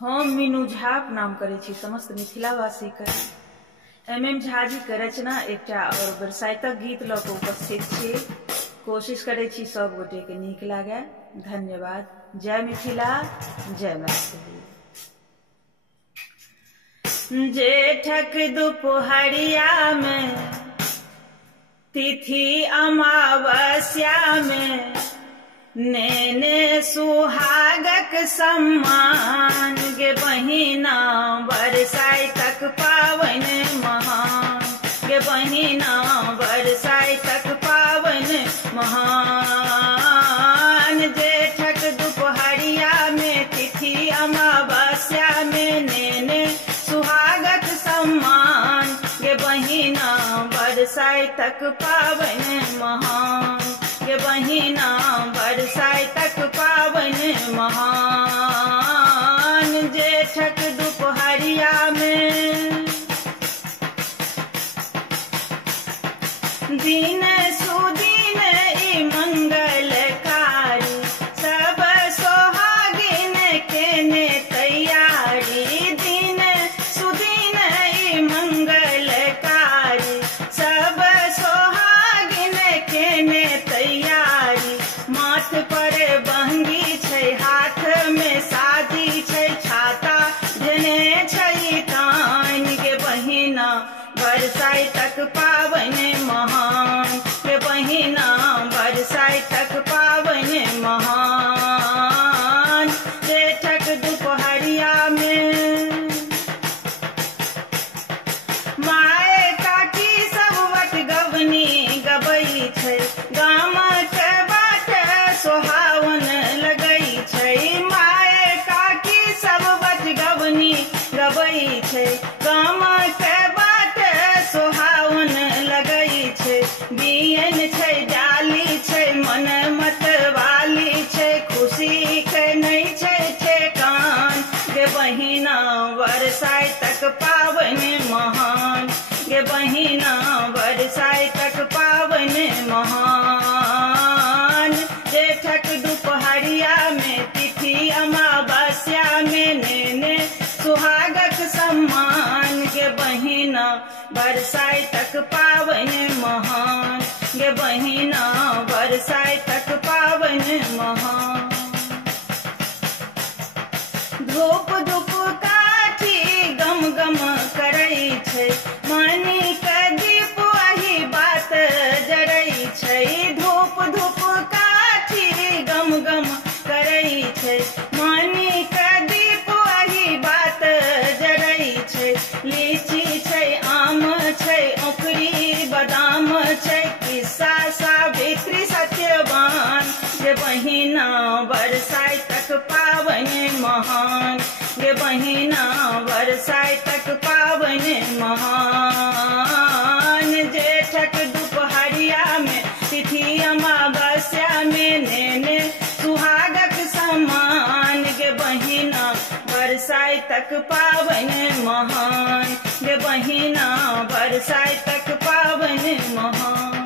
हम मीनू झा नाम करे छी समस्त मिथिलावासी के MM झा जी के रचना एकटा और बरसाइतक गीत ल के उपस्थित छी। कोशिश करे छी सब गोटे के नीक लागे। धन्यवाद। जय मिथिला, जय मैथिली। जेठक दुपहरिया में तिथि अमावस्या में नेने सुहागक सम्मान गे बहिना बरसाइतक पावन महान गे बहिना बरसाइतक पावन महान। जेठक दुपहरिया में तिथि अमावस्या में नेने सुहागक सम्मान गे बहिना बरसाइतक पावन महान गे बहिना बरसाइतक पावन महान। जेठक दुपहरिया में दिन सुदिन ई मंगलकारी सब सोहागिन केने तैयारी। दिन सुदिन ई मंगलकारी सब सोहागिन केने तैयारी। माथ पर बंगी छै हाथ में साजी छै छाता धेने छै कान गे बहिना बरसाइतक पावन महान गे बहिना बरसाइतक पावन महान। जेठक दुपहरिया में माए काकी सब वट गवनी गबई छै गाम के बाट सोहावन लगई छै। माए काकी सब वट गवनी गबई छै गाम के बाट सोहावन लगई छै। बियन छै डाली छै मन मतवाली छै खुशी के नहीं छै ठेकान गे बहिना बरसाइतक पावन महान गे बहिना बरसाइतक पावन महान। जेठक दुपहरिया में तिथि अमावस्या में नेने सुहागक सम्मान गे बहिना बरसाइतक पावन महान गे बहिना बरसाइतक पावन महान। धूप धूप काठी गम गम करई छै मानी के दीप वही बात जरई छै। धूप धूप काठी गम गम करई छै मानी के दीप वही बात जरई छै। लीची छै आम छै औखरी बादाम छै किस्सा सावित्री सत्यवान गे बहिना बरसाइतक पावन महान गे बहिना बरसाइतक पावन महान। जेठक दुपहरिया में तिथि अमावस्या में नेने सुहागक सम्मान गे बहिना बरसाइतक पावन महान गे बहिना बरसाइतक पावन महान।